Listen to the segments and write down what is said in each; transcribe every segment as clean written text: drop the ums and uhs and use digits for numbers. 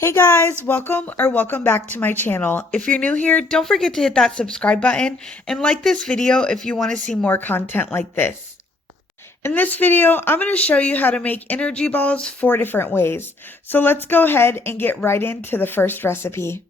Hey guys, welcome back to my channel. If you're new here, don't forget to hit that subscribe button and like this video if you want to see more content like this. In this video, I'm going to show you how to make energy balls 4 different ways. So let's go ahead and get right into the first recipe.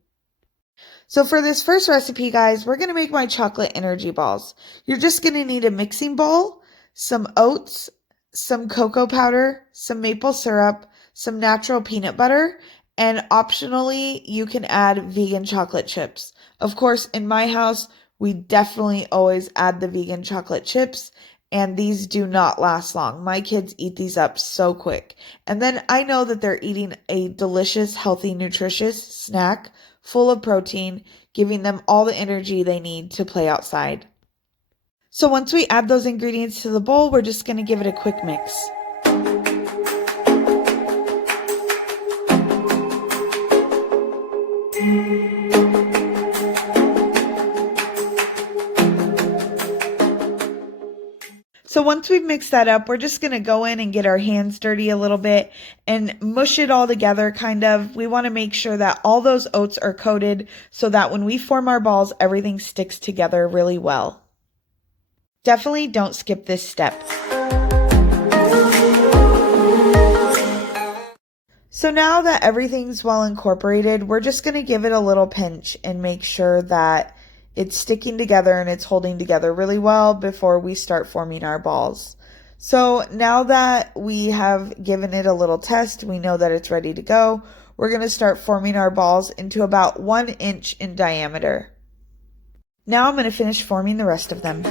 So for this first recipe, guys, we're going to make my chocolate energy balls. You're just going to need a mixing bowl, some oats, some cocoa powder, some maple syrup, some natural peanut butter, and optionally, you can add vegan chocolate chips. Of course, in my house, we definitely always add the vegan chocolate chips, and these do not last long. My kids eat these up so quick. And then I know that they're eating a delicious, healthy, nutritious snack full of protein, giving them all the energy they need to play outside. So once we add those ingredients to the bowl, we're just going to give it a quick mix. So once we've mixed that up, we're just going to go in and get our hands dirty a little bit and mush it all together kind of. We want to make sure that all those oats are coated so that when we form our balls, everything sticks together really well. Definitely don't skip this step. So now that everything's well incorporated, we're just going to give it a little pinch and make sure that it's sticking together and it's holding together really well before we start forming our balls. So now that we have given it a little test, we know that it's ready to go. We're going to start forming our balls into about 1 inch in diameter. Now I'm going to finish forming the rest of them.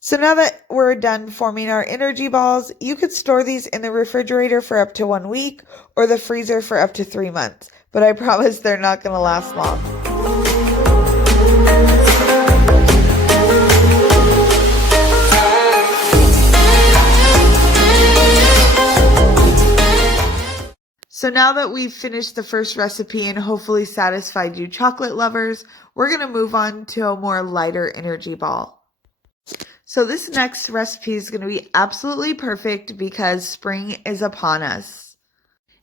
So now that we're done forming our energy balls, you could store these in the refrigerator for up to 1 week or the freezer for up to 3 months. But I promise they're not going to last long. So now that we've finished the first recipe and hopefully satisfied you chocolate lovers, we're going to move on to a more lighter energy ball. So this next recipe is going to be absolutely perfect because spring is upon us.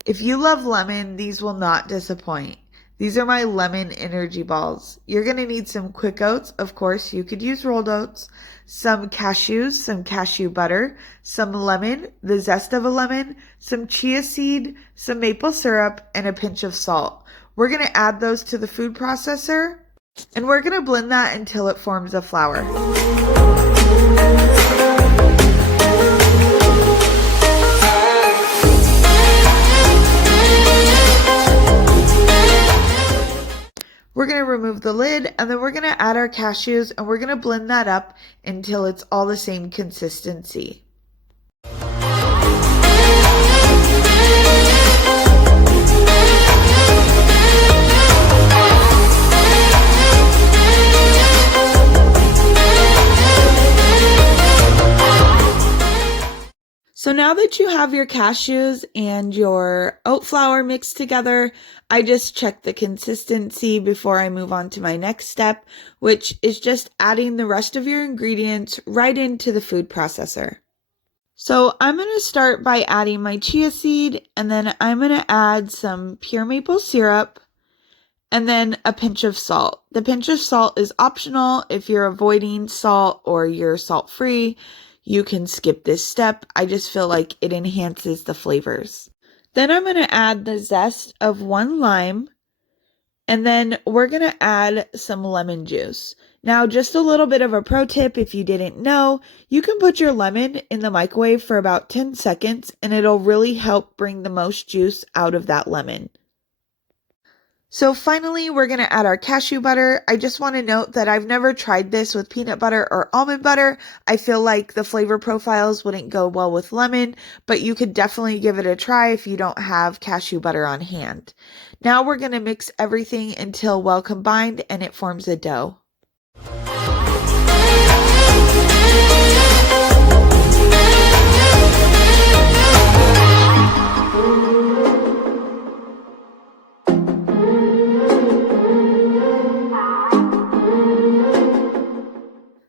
If you love lemon, these will not disappoint. These are my lemon energy balls. You're going to need some quick oats. Of course, you could use rolled oats, some cashews, some cashew butter, some lemon, the zest of a lemon, some chia seed, some maple syrup, and a pinch of salt. We're going to add those to the food processor, and we're going to blend that until it forms a flour. We're going to remove the lid and then we're going to add our cashews and we're going to blend that up until it's all the same consistency. So now that you have your cashews and your oat flour mixed together, I just check the consistency before I move on to my next step, which is just adding the rest of your ingredients right into the food processor. So I'm going to start by adding my chia seed, and then I'm going to add some pure maple syrup, and then a pinch of salt. The pinch of salt is optional. If you're avoiding salt or you're salt-free, you can skip this step. I just feel like it enhances the flavors. Then I'm going to add the zest of 1 lime, and then we're going to add some lemon juice. Now, just a little bit of a pro tip if you didn't know, you can put your lemon in the microwave for about 10 seconds, and it'll really help bring the most juice out of that lemon. So finally, we're going to add our cashew butter. I just want to note that I've never tried this with peanut butter or almond butter. I feel like the flavor profiles wouldn't go well with lemon, but you could definitely give it a try if you don't have cashew butter on hand. Now we're going to mix everything until well combined and it forms a dough.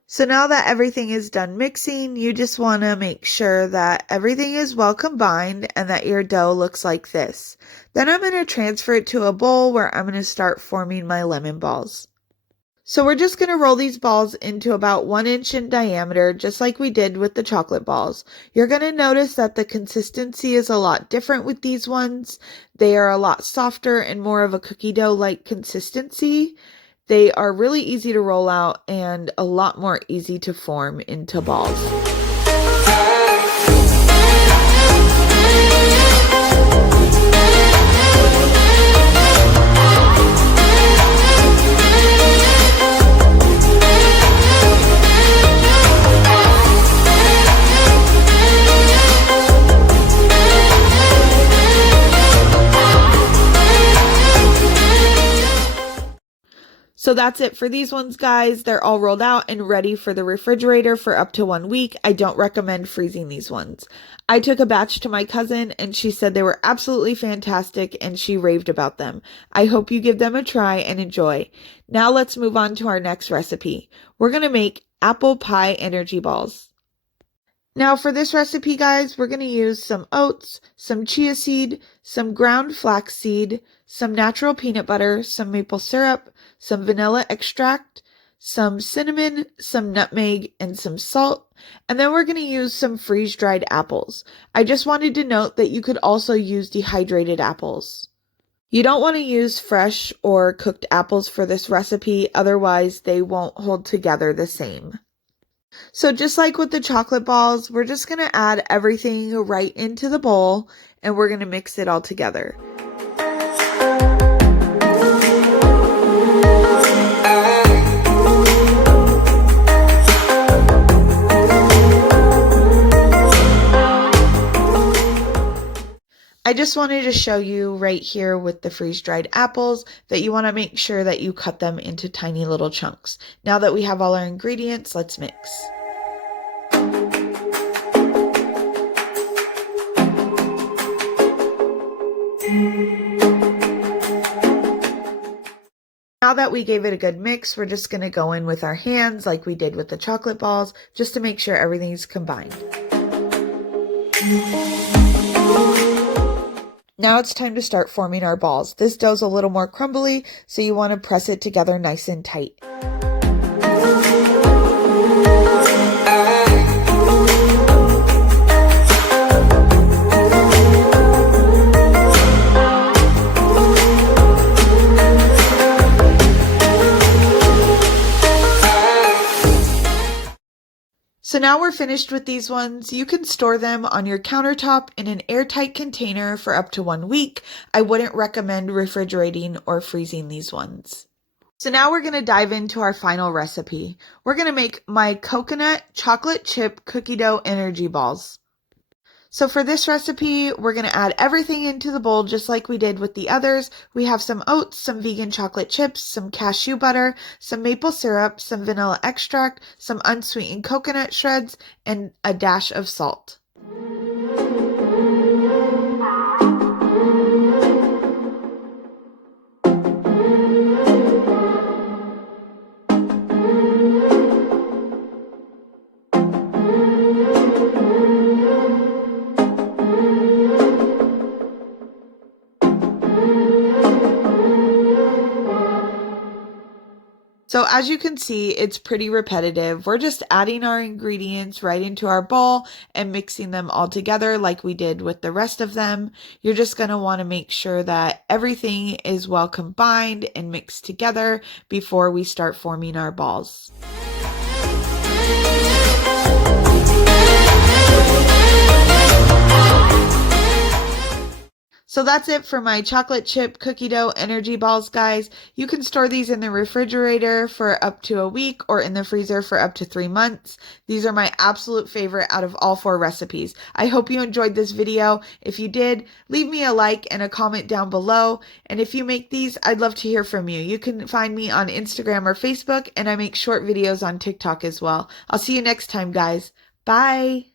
So now that everything is done mixing, you just want to make sure that everything is well combined and that your dough looks like this. Then I'm going to transfer it to a bowl where I'm going to start forming my lemon balls. So we're just going to roll these balls into about 1 inch in diameter, just like we did with the chocolate balls. You're going to notice that the consistency is a lot different with these ones. They are a lot softer and more of a cookie dough-like consistency. They are really easy to roll out and a lot more easy to form into balls. So that's it for these ones, guys. They're all rolled out and ready for the refrigerator for up to 1 week. I don't recommend freezing these ones. I took a batch to my cousin and she said they were absolutely fantastic and she raved about them. I hope you give them a try and enjoy. Now let's move on to our next recipe. We're going to make apple pie energy balls. Now for this recipe, guys, we're going to use some oats, some chia seed, some ground flax seed, some natural peanut butter, some maple syrup, some vanilla extract, some cinnamon, some nutmeg, and some salt. And then we're going to use some freeze-dried apples. I just wanted to note that you could also use dehydrated apples. You don't want to use fresh or cooked apples for this recipe, otherwise they won't hold together the same. So just like with the chocolate balls, we're just going to add everything right into the bowl and we're going to mix it all together. I just wanted to show you right here with the freeze-dried apples that you want to make sure that you cut them into tiny little chunks. Now that we have all our ingredients, let's mix. Now that we gave it a good mix, we're just going to go in with our hands like we did with the chocolate balls, just to make sure everything's combined. Now it's time to start forming our balls. This dough's a little more crumbly, so you want to press it together nice and tight. So now we're finished with these ones. You can store them on your countertop in an airtight container for up to 1 week. I wouldn't recommend refrigerating or freezing these ones. So now we're going to dive into our final recipe. We're going to make my coconut chocolate chip cookie dough energy balls. So for this recipe, we're going to add everything into the bowl just like we did with the others. We have some oats, some vegan chocolate chips, some cashew butter, some maple syrup, some vanilla extract, some unsweetened coconut shreds, and a dash of salt. So as you can see, it's pretty repetitive. We're just adding our ingredients right into our bowl and mixing them all together like we did with the rest of them. You're just going to want to make sure that everything is well combined and mixed together before we start forming our balls. So that's it for my chocolate chip cookie dough energy balls, guys. You can store these in the refrigerator for up to a week or in the freezer for up to 3 months. These are my absolute favorite out of all 4 recipes. I hope you enjoyed this video. If you did, leave me a like and a comment down below. And if you make these, I'd love to hear from you. You can find me on Instagram or Facebook, and I make short videos on TikTok as well. I'll see you next time, guys. Bye.